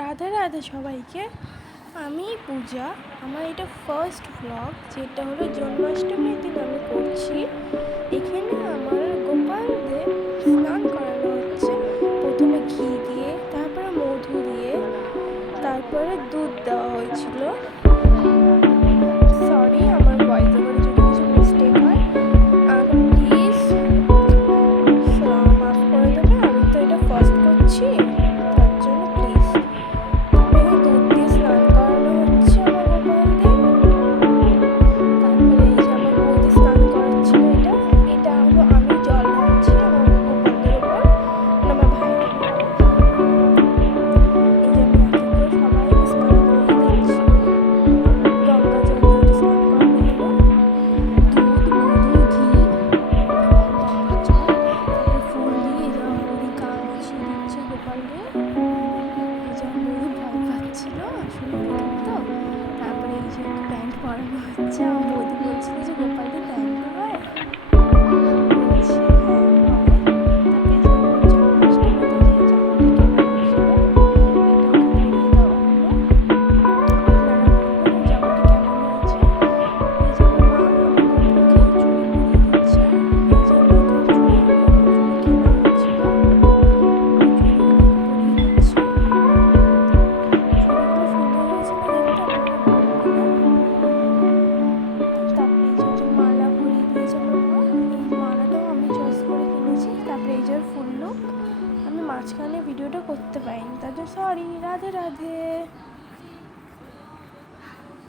রাধে রাধে সবাইকে। আমি পূজা। আমার এটা ফার্স্ট ব্লগ, যেটা হলো জন্মাষ্টমীর দিন আমি করছি। এখানে আমার গোপালদের স্নান করানো হচ্ছে। প্রথমে ঘি দিয়ে, তারপরে মধু দিয়ে, তারপরে দুধ দেওয়া হয়েছিল।